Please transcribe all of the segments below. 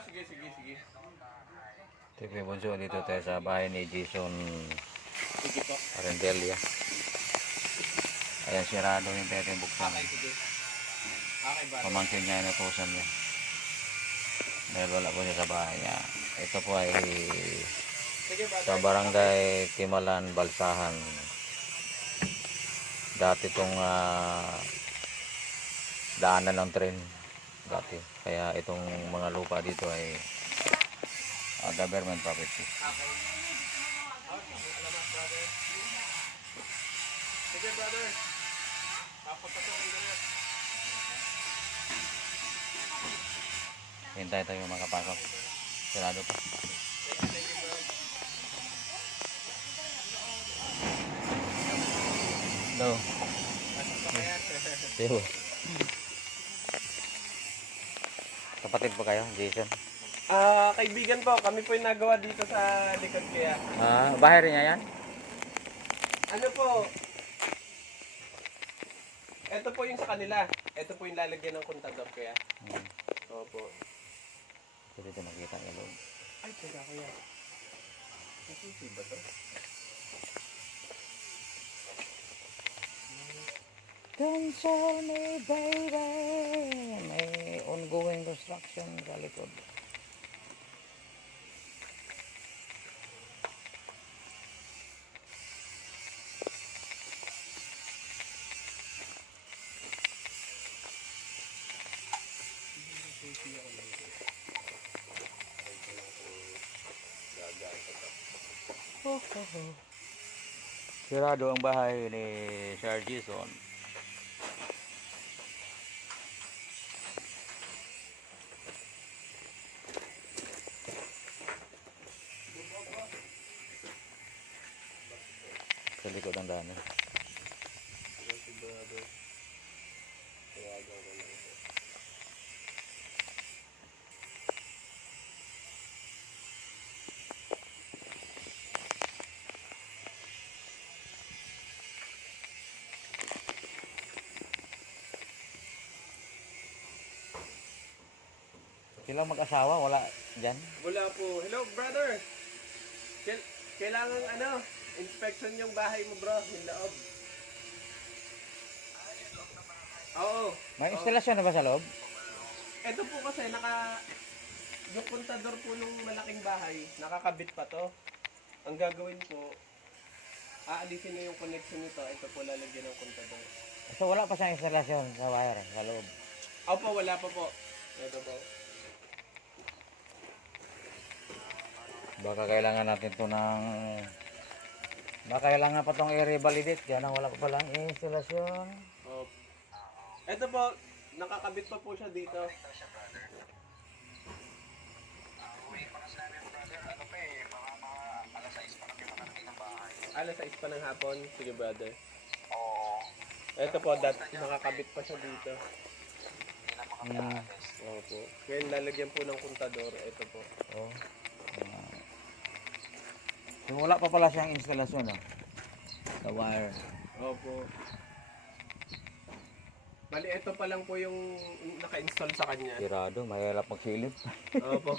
Sige. TV Bunso, dito tayo sa bahay ni Jason Sige po. Arendelia. Ayan, sirado yung pwede buksan. Sige. Okay, brother. Pamangkin niya, inutusan niya. Dahil wala po siya sa bahay niya. Ito po ay Sige, brother. sa barangay Timalan, Balsahan. Dati itong daanan ng tren. Dati. Kaya itong mga lupa dito ay government property. Okay. Salamat, brother. Sige, brother. Papapatuloy ko na. Hintay tayo makapasok. Sirado pa. Thank you, bro. Hello. Pasok pa kaya? Siyo. Kapatid po kayo, Jason? Kaibigan po, kami po yung nagawa dito sa likod kaya. Bahay rin niya yan? Ano po? Ito po yung sa kanila. Ito po yung lalagyan ng kontador kaya. Opo. So dito nakita niya loob. Ay, teka kuya. Nasusi ba to? Console me, baby. May ongoing construction sa likod. Sirado ang bahay ni Sir Jason. Sa likod ang daan. Silang mag-asawa, wala dyan. Wala po. Hello, brother. Kailangan inspection yung bahay mo, bro. Yung loob. Oo. May instalasyon na ba sa loob? Ito po kasi yung kontador po nung malaking bahay, nakakabit pa to. Ang gagawin po, aalisin na yung connection nito. Ito po lalagyan ng kontador. So wala pa siyang instalasyon sa wire, sa loob. Opo, wala pa po. Ito po. Baka kailangan natin to ng... Baka kailangan pa tong i-revalidate. Yan ang wala pa palang instalasyon. Opo. Ito po, nakakabit pa po siya dito. Alas 6 pa ng hapon. Sige, brother. Ito po, nakakabit pa siya dito. Opo. Kaya lalagyan po ng kontador. Ito po. Oh. So wala pa pala siyang instalasyon, sa wire. Opo. Bali, ito pa lang po yung naka-install sa kanya. Sirado, mahirap magsilip. Opo.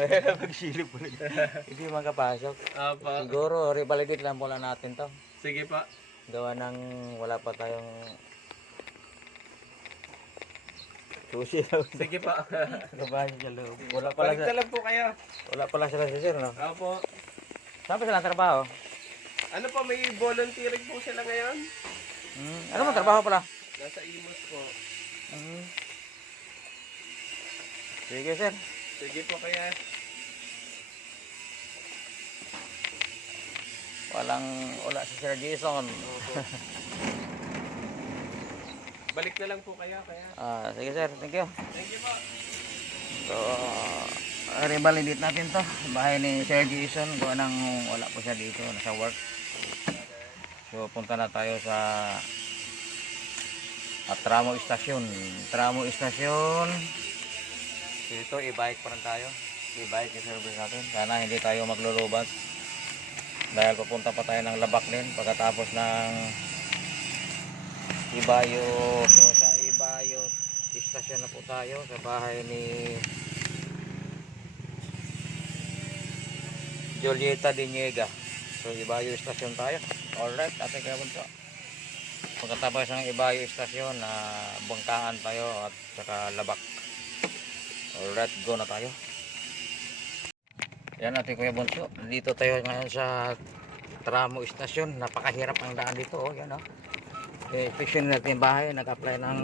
Mahirap magsilip ulit. Hindi makapasok. Opo. Siguro, revalidate lang muna natin to. Sige pa. Gawa ng wala pa tayong susi daw. Sige pa. Kapasok sa loob. Wala pala Balik na lang po kayo. wala pala sila sa sir, no? Opo. Saan pa sila trabaho? Ano po, may volunteering po sila ngayon? Ano mo trabaho pala? Nasa Imus po. Sige, sir. Sige po kaya. Wala si Sir Jason. Opo. Balik na lang po kaya. Sige, sir. Thank you. Thank you po. So, revalidate natin to. Bahay ni Sir Jason. Gawa nang wala po siya dito. Nasa work. So, punta na tayo sa Tramo Station. Tramo Station. Dito, i-bike pa rin tayo. I-bike yung service natin. Sana hindi tayo maglulubat. Dahil pupunta pa tayo ng Labaklin pagkatapos ng Ibayo. So, sa Ibayo Station istasyon na po tayo sa bahay ni Julieta Diniega. So Ibayo istasyon tayo. Alright, ating kaya bunso. Pagkatapos ng Ibayo istasyon na bangkaan tayo at saka Labak. Alright, go na tayo. Yan ating kuya bunso. Dito tayo ngayon sa Tramo istasyon. Napakahirap ang daan dito. Oh, yan oh. Fiction natin yung bahay. Nag-apply ng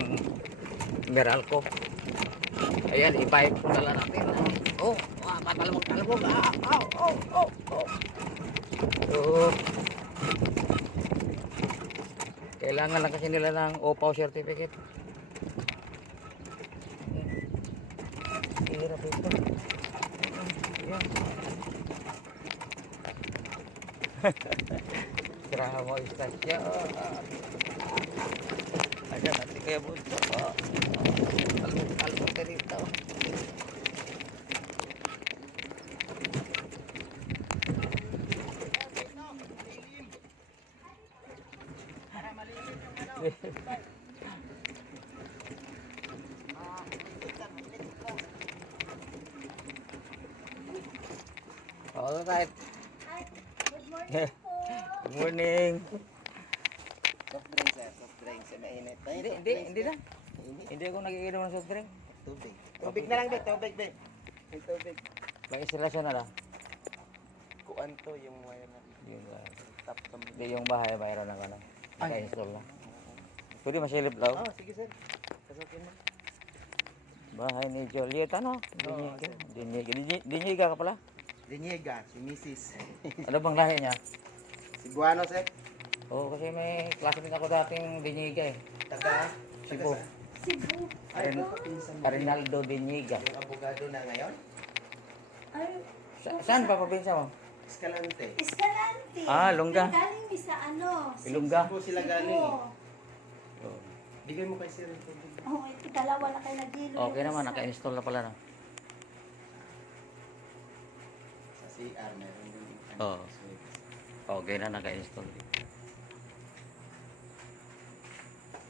Meralco. Ayan, i-bike pala natin. Oh, patalbog. Oh. Kailangan lang kasi nila ng OPAW certificate. Hirap ito. Ayan. Tramo istasyon. Ayan, natin kaya bunso. Talbog ka rito. Alright. Good morning. Soft drink sir, soft drink. Mainit. Hindi na. Hindi ako nagiinom ng soft drink. Tubig. Tubig na lang din, tubig din. May tubig. May instalasyon na lang. Kuan to yung wire na. Yung, Tap kami. hindi yung bahay, mayroon na ka na. Naka-install na. Pwede masilip daw. Oh, sige sir. Pasukin mo. Bahay ni Julieta, no? Diniega ka pala? Diniega, si Mrs. Ano bang lahi niya? Cebuano sir. Oo, kasi may klase din ako dating Diniega eh. Taga Cebu. Cebu. Arinaldo Diniega. Yung abogado na ngayon. Ay, Saan pa probinsya mo? Escalante. Escalante. Ah, Lungga. Galing mi sa ano? Ilongga. Cebu sila galing. Cebu. Bigay mo kay sir yung tubig. Oh, dalawa na kayo nag-ilo. Okay naman, naka-install na pala na. Sa CR meron din. Oo. Okay na, naka-install.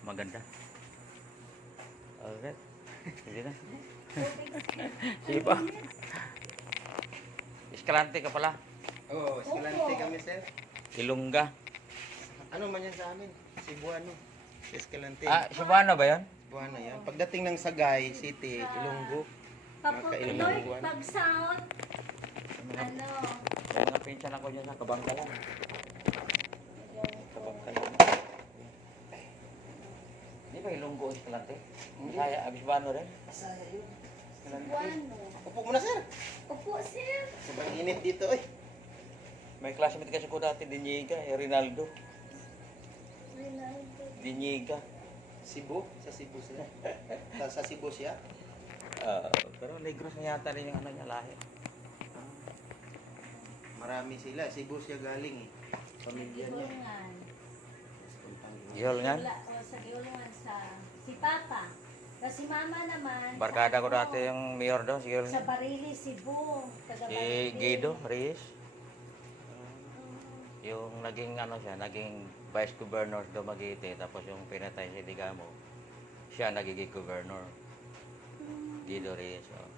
Maganda. Alright. Sige na. Sige pa. Escalante ka pala. Oh, Escalante kami sir. Ilongga. Ano man yan sa amin? Cebuano. Escalante. Ah, Cebuano ba yan? Cebuano yan. Pagdating ng Sagay City, Ilonggo. Papuloy, pag sound, ano, Mga pinsan ako dyan sa Kabangkalan. Kabangkalan. Di ba Ilonggo Escalante? Kaya Abisbano rin? Masaya yun. Cebuano. Upo mo na sir. Opo, sir. Sobrang init dito eh. May classmate kasi ko dati, Diniega, Rinaldo. Rinaldo. Diniega. Cebu? Sa Cebu sila. Sa Cebu siya? Pero Negros na yata rin yung ano niya lahi. Marami sila. Cebu siya galing eh. Pamilya niya. Gulungan. Giholngan. O, sa Gulungan sa, si Papa. Si Mama naman. Barkada ko sa, dati yung mayor doon, si Sa Giholngan. Barili, Cebu. Taga Si Barili. Guido Reyes. Yung naging ano siya, naging vice governor do Magite, tapos yung pinatay si Digamo, siya nagiging governor. Guido Reyes. Oh.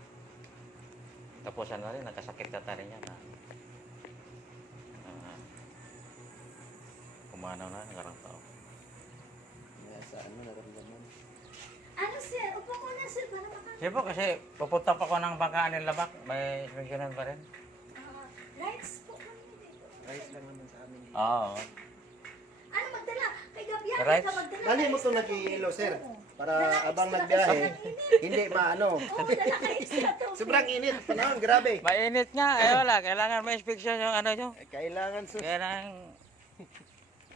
Tapos ano rin, nagkasakit ka rin niya na kumanaw na, nakarang tao. Kaya sa ano naramdaman? Ano, sir? Upo ko na, sir, para maka... Siya po kasi pupunta pa ko ng bangkaan ng Labak, may inspeksyonan pa rin. Rights po kami dito. Rice lang naman sa amin. Oo. Ano magdala? Kay Gabiyan, Rights? ka magdala. Dali mo ito nag-iilo sir. Para Dala abang extra nagbiyahe. kasi init. Hindi maano. Oo, dala ka extra to. Sobrang init. Panahon, grabe. Mainit nga, eh wala, kailangan may inspeksyon yung ano nyo. Kailangan sus. Kailangan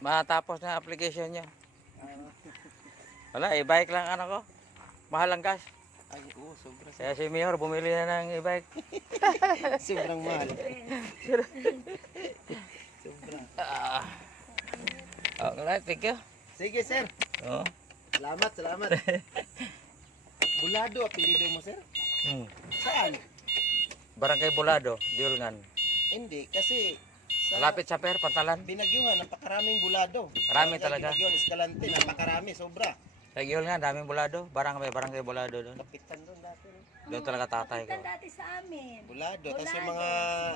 matapos na application nyo. Wala, e-bike lang ano ko. Mahal ang gas. Ay, oo, sobra. Kaya si Mayor bumili na ng e-bike. Sobrang mahal. Sobra. Okay, thank you. Sige sir. Oo. Salamat, salamat. Bulado, apelido mo sir? Saan? Barangay Bulado, Diulngan. Hindi, kasi sa Malapit sa Per, Pantalan. Binagyuhan, napakaraming bulado. Marami Kaya talaga. Binagyuhan, Escalante, napakarami, sobra. Sa Gihol nga, daming bulado. Barangay bulado doon. Kapitan doon dati. no? Doon talaga tatay ko. Kapitan dati sa amin. Bulado. Tapos yung Bulado. mga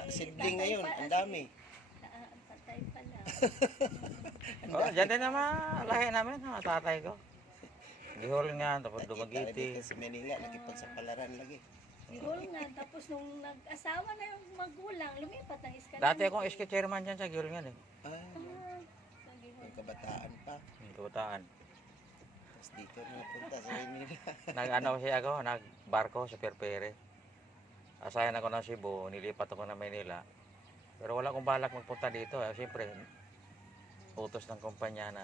Si sibling tatay ngayon, pa- ang dami. Patay pala. Oh, dyan din naman, lahi namin, mga tatay ko. Gihol nga, tapos Nakita Dumaguete. dito sa Manila, nakipagsapalaran lagi. Gihol nga. Tapos nung nag-asawa na yung magulang, lumipat ng Escalante. Dati akong SK chairman dyan sa Gihol nga eh. Ah, Sa Gihol. yung kabataan pa. Yung kabataan. Tapos dito napunta sa Manila. Nag-ano kasi ako, nagbarko sa Perpere. Asayan ako ng Cebu, nilipat ako ng Manila. Pero wala akong balak magpunta dito. Siyempre, utos ng kumpanya na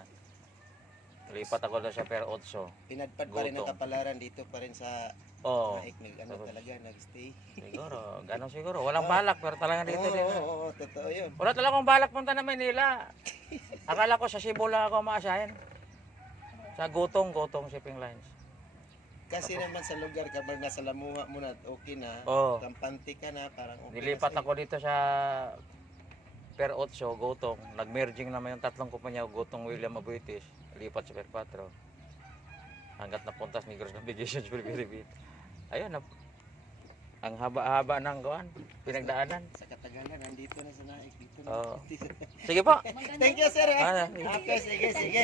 lipat ako doon sa Per 8. Pinadpad pa rin ang Gutong. kapalaran dito pa rin sa Oo, Naik, Tapos- talaga, nag-stay. siguro. Ganon siguro. Walang balak, pero talagang dito din. Oo, totoo yun. Wala talaga akong balak punta ng Manila. Akala ko sa Cebu lang ako maasahin. Sa Gutong Shipping Lines. Kasi naman sa lugar, kapag nasa Lamuha mo na, okay na. Oo. Kampante ka na, parang okay Nilipat na ako dito sa Per 8, Gutong. Nag-merging naman yung tatlong kumpanya, Gutong, William Abuitis. Lipat sa Per 4. Hanggat napunta sa Negros Navigations Philippines. Ayun, ang haba-haba ng kuan, pinagdaanan. Sa katagalan, nandito na sa Naik. Dito na. Oo. Sige po. Thank you, sir. Ah, Okay, sige, sige.